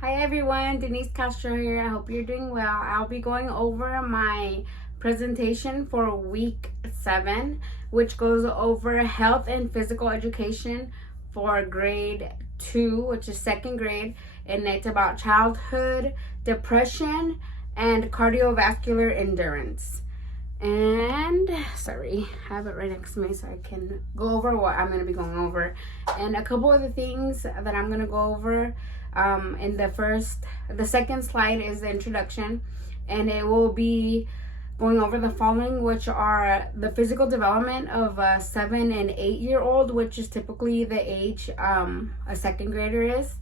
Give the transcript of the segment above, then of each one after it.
Hi everyone, Denise Castro here. I hope you're doing well. I'll be going over my presentation for week 7, which goes over health and physical education for grade 2, which is 2nd grade, and it's about childhood depression and cardiovascular endurance. And sorry, I have it right next to me so I can go over what I'm going to be going over, and a couple of the things that I'm going to go over. In the second slide is the introduction, and it will be going over the following, which are the physical development of a 7 and 8 year old, which is typically the age a 2nd grader is,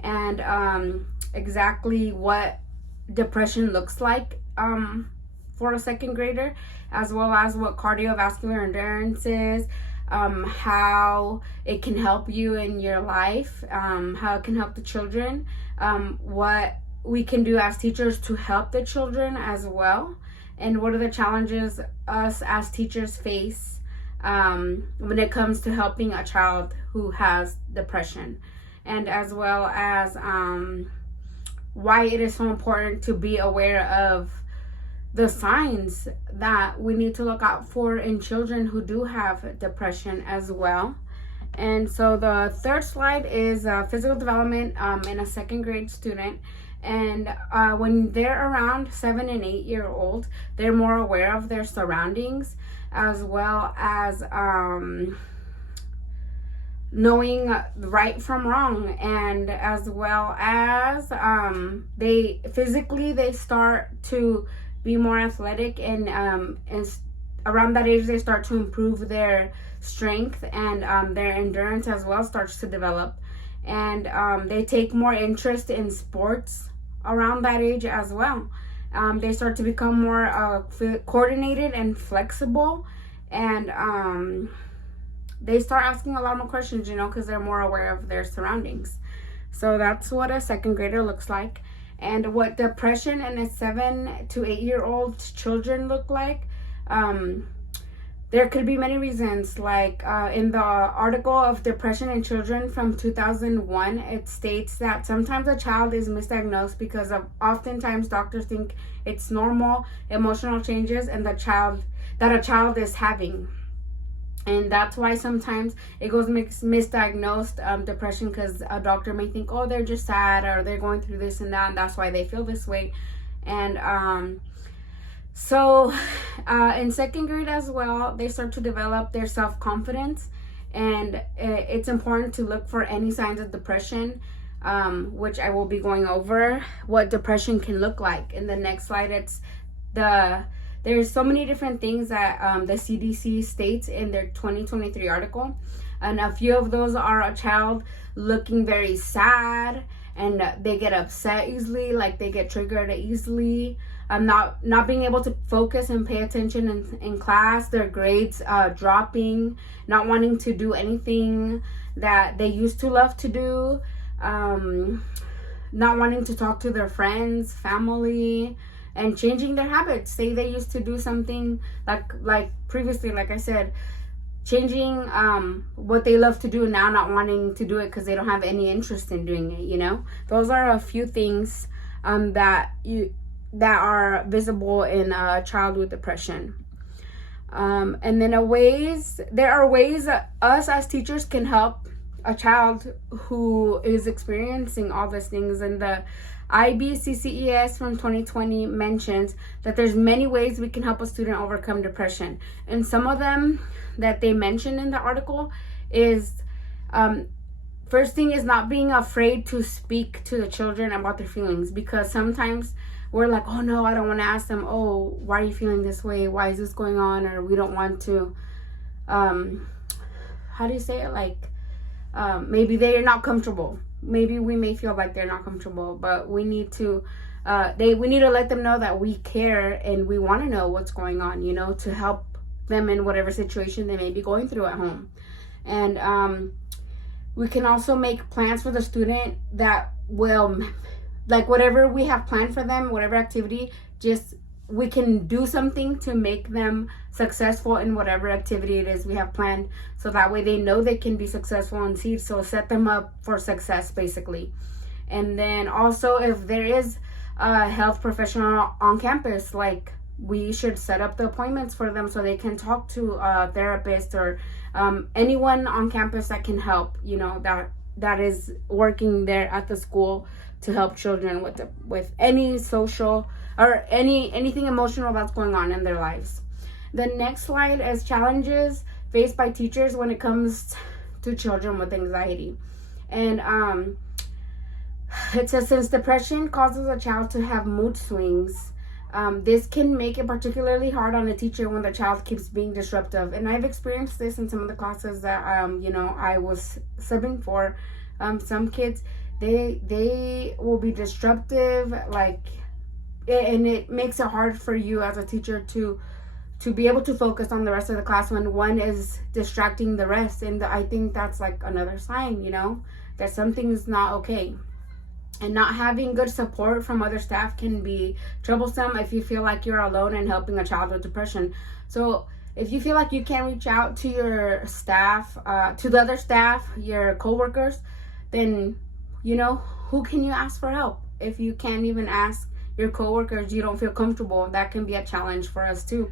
and exactly what depression looks like for a 2nd grader, as well as what cardiovascular endurance is, how it can help you in your life, how it can help the children, what we can do as teachers to help the children as well, and what are the challenges us as teachers face when it comes to helping a child who has depression, and as well as why it is so important to be aware of the signs that we need to look out for in children who do have depression as well. And so the third slide is physical development in a 2nd grade student. And when they're around 7 and 8 year old, they're more aware of their surroundings, as well as knowing right from wrong, and as well as they start to be more athletic, and around that age they start to improve their strength, and their endurance as well starts to develop, and they take more interest in sports around that age as well. They start to become more coordinated and flexible, and they start asking a lot more questions, because they're more aware of their surroundings. So that's what a 2nd grader looks like. And what depression in a 7 to 8 year old children look like, there could be many reasons. Like in the article of depression in children from 2001, it states that sometimes a child is misdiagnosed because of oftentimes doctors think it's normal emotional changes and a child is having. And that's why sometimes it goes misdiagnosed depression, because a doctor may think, oh, they're just sad, or they're going through this and that, and that's why they feel this way. And so in 2nd grade as well, they start to develop their self-confidence, and it's important to look for any signs of depression, which I will be going over what depression can look like. In the next slide, there's so many different things that the CDC states in their 2023 article. And a few of those are a child looking very sad, and they get upset easily, like they get triggered easily, not being able to focus and pay attention in class, their grades dropping, not wanting to do anything that they used to love to do, not wanting to talk to their friends, family, and changing their habits. Say they used to do something like previously, like I said, changing what they love to do, now not wanting to do it because they don't have any interest in doing it. Those are a few things that are visible in a child with depression. And then there are ways that us as teachers can help a child who is experiencing all these things. And the IBCCES from 2020 mentions that there's many ways we can help a student overcome depression. And some of them that they mention in the article is, first thing is not being afraid to speak to the children about their feelings, because sometimes we're like, oh no, I don't want to ask them, oh, why are you feeling this way? Why is this going on? Or we don't want to, how do you say it? Like, maybe they're not comfortable. Maybe we may feel like they're not comfortable, but we need to let them know that we care and we want to know what's going on, to help them in whatever situation they may be going through at home. And we can also make plans for the student that will, like, whatever we have planned for them, whatever activity, just we can do something to make them successful in whatever activity it is we have planned, so that way they know they can be successful and see, so set them up for success basically. And then also, if there is a health professional on campus, like, we should set up the appointments for them so they can talk to a therapist or anyone on campus that can help, that is working there at the school to help children with any social or anything emotional that's going on in their lives. The next slide is challenges faced by teachers when it comes to children with anxiety. And it says, since depression causes a child to have mood swings, this can make it particularly hard on a teacher when the child keeps being disruptive. And I've experienced this in some of the classes that I was subbing for. Some kids, they will be disruptive, and it makes it hard for you as a teacher to be able to focus on the rest of the class when one is distracting the rest. And I think that's like another sign, that something's not okay. And not having good support from other staff can be troublesome if you feel like you're alone in helping a child with depression. So if you feel like you can't reach out to your staff, to the other staff, your coworkers, then, who can you ask for help? If you can't even ask your coworkers, you don't feel comfortable, that can be a challenge for us too.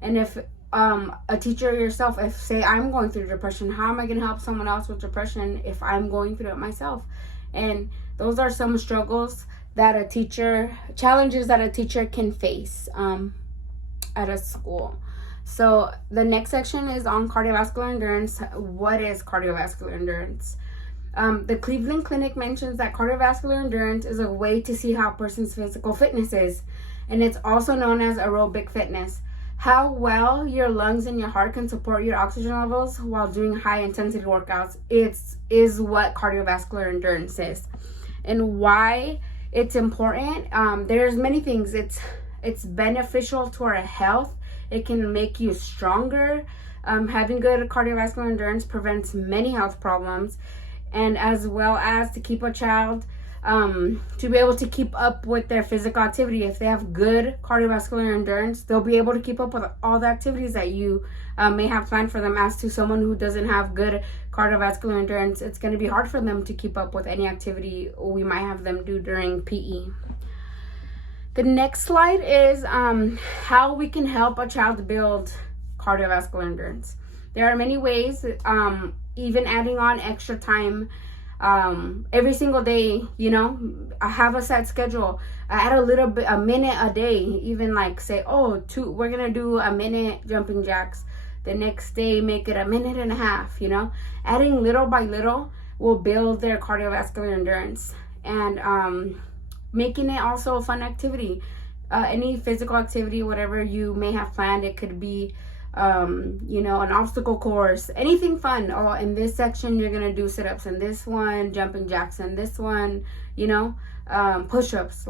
And if a teacher yourself, if say I'm going through depression, how am I going to help someone else with depression if I'm going through it myself? And those are some struggles that challenges that a teacher can face at a school. So the next section is on cardiovascular endurance. What is cardiovascular endurance? The Cleveland Clinic mentions that cardiovascular endurance is a way to see how a person's physical fitness is, and it's also known as aerobic fitness. How well your lungs and your heart can support your oxygen levels while doing high intensity workouts is what cardiovascular endurance is. And why it's important, there's many things. It's beneficial to our health. It can make you stronger. Having good cardiovascular endurance prevents many health problems, and as well as to keep a child to be able to keep up with their physical activity. If they have good cardiovascular endurance, they'll be able to keep up with all the activities that you may have planned for them. As to someone who doesn't have good cardiovascular endurance, it's going to be hard for them to keep up with any activity we might have them do during PE. The next slide is how we can help a child build cardiovascular endurance. There are many ways, even adding on extra time every single day. I have a set schedule. I add a minute a day, even like say, we're gonna do a minute jumping jacks. The next day, make it a minute and a half. Adding little by little will build their cardiovascular endurance, and making it also a fun activity. Any physical activity, whatever you may have planned, it could be an obstacle course, anything fun. In this section you're gonna do sit-ups, in this one jumping jacks, in this one push-ups,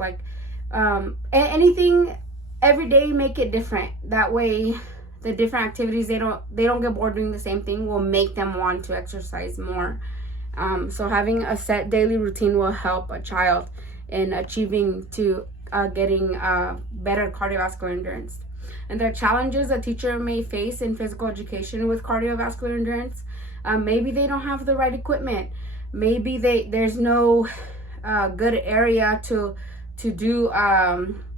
anything every day. Make it different. That way the different activities, they don't get bored doing the same thing, will make them want to exercise more. So having a set daily routine will help a child in achieving to getting better cardiovascular endurance. And the challenges a teacher may face in physical education with cardiovascular endurance, maybe they don't have the right equipment. Maybe there's no good area to do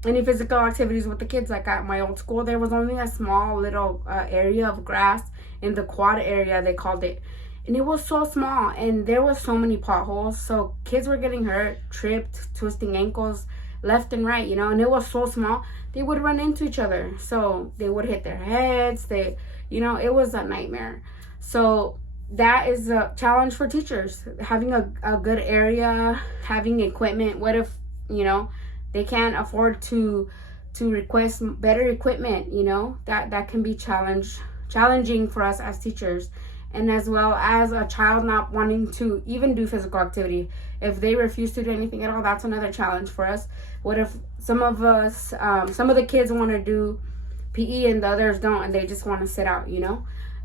any physical activities with the kids. Like at my old school, there was only a small little area of grass in the quad area, they called it. And it was so small, and there was so many potholes. So kids were getting hurt, tripped, twisting ankles left and right, and it was so small. They would run into each other. So they would hit their heads. It was a nightmare. So that is a challenge for teachers, having a good area, having equipment. What if, they can't afford to request better equipment, that can be challenging for us as teachers. And as well as a child not wanting to even do physical activity. If they refuse to do anything at all, that's another challenge for us. What if some of the kids want to do PE and the others don't, and they just want to sit out,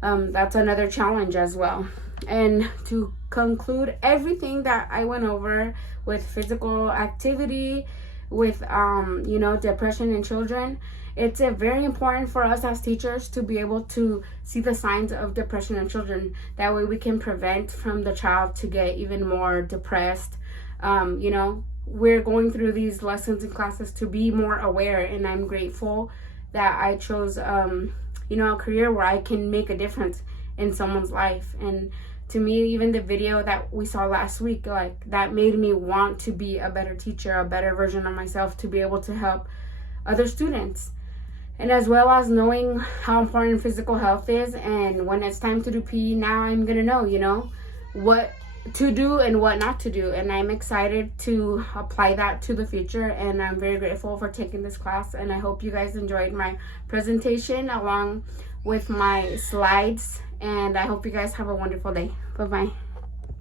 That's another challenge as well. And to conclude everything that I went over with physical activity, with depression in children, it's very important for us as teachers to be able to see the signs of depression in children. That way we can prevent from the child to get even more depressed, You know, we're going through these lessons and classes to be more aware, and I'm grateful that I chose, you know, a career where I can make a difference in someone's life. And to me, even the video that we saw last week, like, that made me want to be a better teacher, a better version of myself, to be able to help other students. And as well as knowing how important physical health is, and when it's time to do PE, now I'm gonna know, you know, what to do and what not to do. And I'm excited to apply that to the future, and I'm very grateful for taking this class. And I hope you guys enjoyed my presentation along with my slides, and I hope you guys have a wonderful day. Bye-bye.